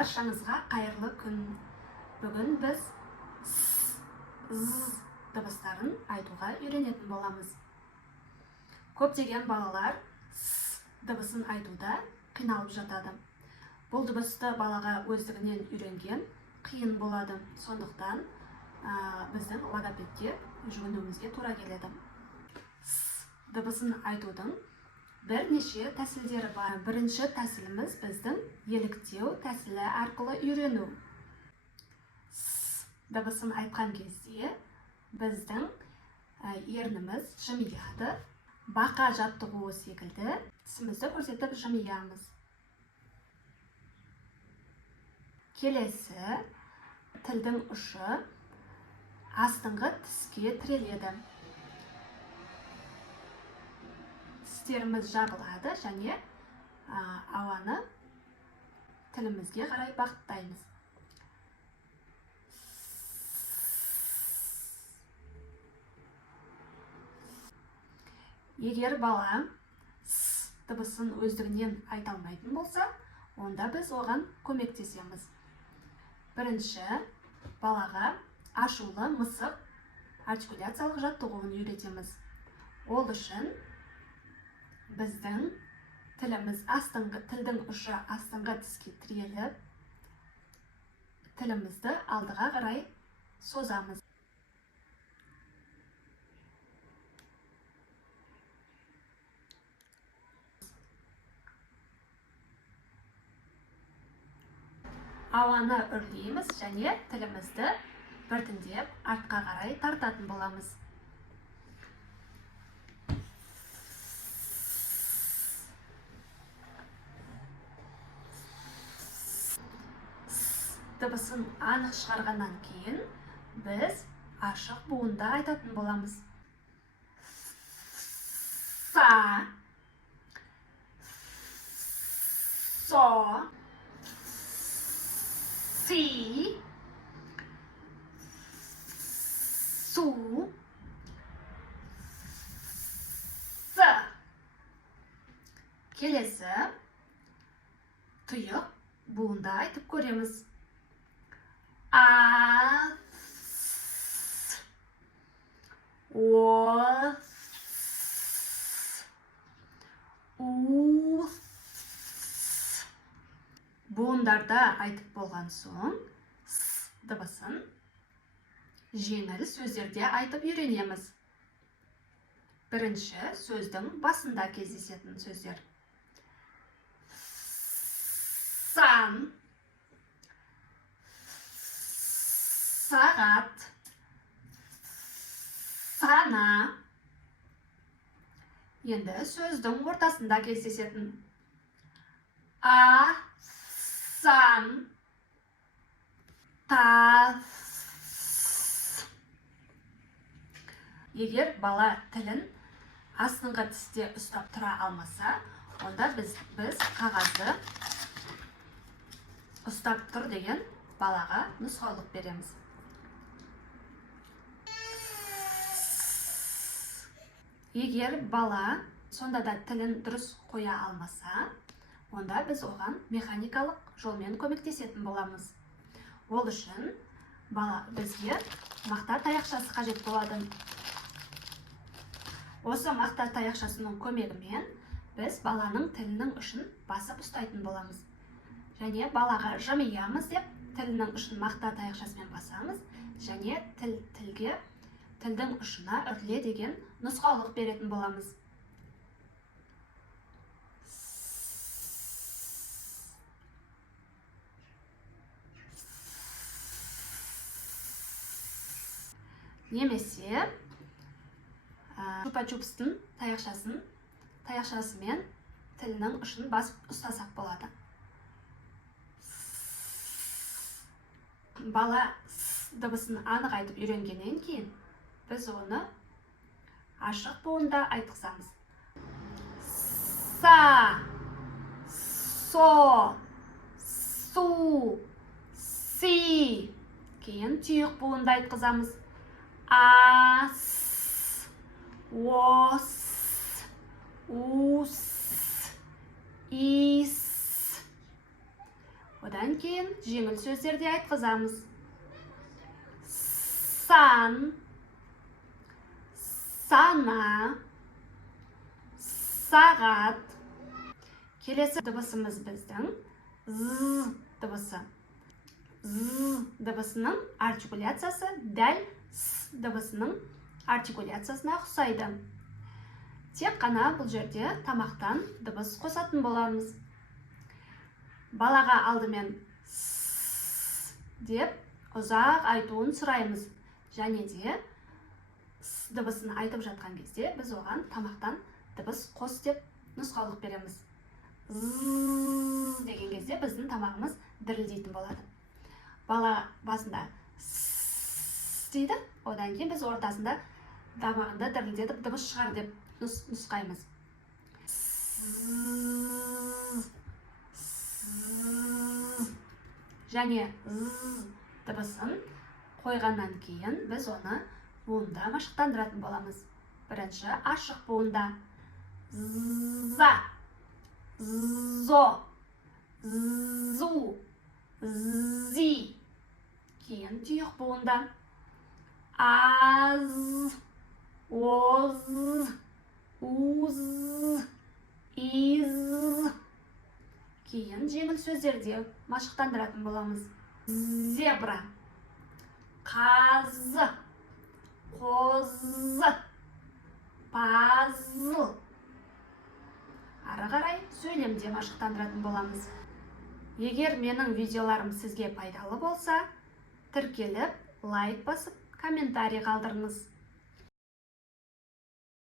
Barchangizga qayırlı kun. Bugün biz z dыбыстарын айтуға үйренетін боламыз. Көптеген балалар с дыбысын айтуда қиналып жатады. Бұл дыбысты балаға өздігінен үйренген қиын болады. Сондықтан біздің логопедке жүгінуімізге тура келеді. С дыбысын айтудың бірнеше тәсілдері бар. Бірінші тәсіліміз біздің еліктеу тәсілі арқылы үйрену. С дыбысын айтқан кезде біздің ерніміз жымияды. Бақа жаттығуы секілді тісімізді көрсетіп жымиямыз. Келесі, тілдің ұшы астыңғы тіске тіреледі. Тістеріміз жабылады және ауаны тілімізге қарай бағыттаймыз. Егер бала с дыбысын өздігінен айта алмайтын болса, онда біз оған көмектесеміз. Бірінші, балаға ашулы мысық артикуляциялық жаттығуын үйретеміз. Ол үшін біздің тілдің ұшы астыңғы тіске тіреліп, тілімізді алдыға қарай созамыз. Ауаны үрлейміз және тілімізді біртіндеп артқа қарай тартатын боламыз. Дыбысын анық шығарғаннан кейін біз ашық буында айтатын боламыз. Са, со, си, су, с. Келесі тұйық буында айтып көреміз. А, с, о, с, у, с. Буындарда айтып болған соң, с дыбысын жеңіл сөздерде айтып үйренеміз. Бірінші сөздің басында кездесетін сөздер. Сан, сағат, сана. Енді сөздің ортасында кездесетін. А, сан, та. Егер бала тілін астыңғы тісте ұстап тұра алмаса, онда біз қағазды ұстап тұр деген балаға нұсқаулық береміз. Егер бала сонда да тілін дұрыс қоя алмаса, онда біз оған механикалық жолмен көмектесетін боламыз. Ол үшін бізге мақта таяқшасы қажет болады. Осы мақта таяқшасының көмегімен біз баланың тілінің ұшын басып ұстайтын боламыз. Және балаға жымиямыз деп тілінің ұшын мақта таяқшасымен басамыз және тілдің ұшына үрле деген нұсқаулық беретін боламыз. Немесе чупа-чупстың таяқшасымен тілінің ұшын басып ұстасақ болады. Бала с дыбысын анық айтып үйренгеннен кейін, біз оны ашық буында айтқызамыз. Са, со, су, си. Кейін тұйық буында айтқызамыз. А, с, о, с, у, с, и, с. Одан кейін жеңіл сөздерде айтқызамыз. Сан, сана, сағат. Келесі дыбысымыз біздің з дыбысы. З дыбысының артикуляциясы дәл с дыбысының артикуляциясына ұқсайды. Тек қана бұл жерде тамақтан дыбыс қосатын боламыз. Балаға алдымен с деп ұзақ айтуын сұраймыз. Және де с дыбысын айтып жатқан кезде біз оған тамақтан дыбыс қос деп нұсқаулық береміз. З деген кезде біздің тамағымыз дірілдейтін болады. Бала басында с дейді, одан кейін біз ортасында тамағында дірілдетіп дыбыс шығар деп нұсқаймыз. Және з дыбысын қойғаннан кейін біз оны буында машықтандыратын боламыз. Бірінші ашық буында. За, зо, зу, зи. Кейін тұйық буында. Az, oz, uz, iz. Кейін жеңіл сөздерде машықтандыратын боламыз. Зебра, қаз, қоз, пазл. Ары қарай сөйлемде машықтандыратын боламыз. Егер менің видеоларым сізге пайдалы болса, тіркеліп, лайк басып, комментарий қалдырыңыз.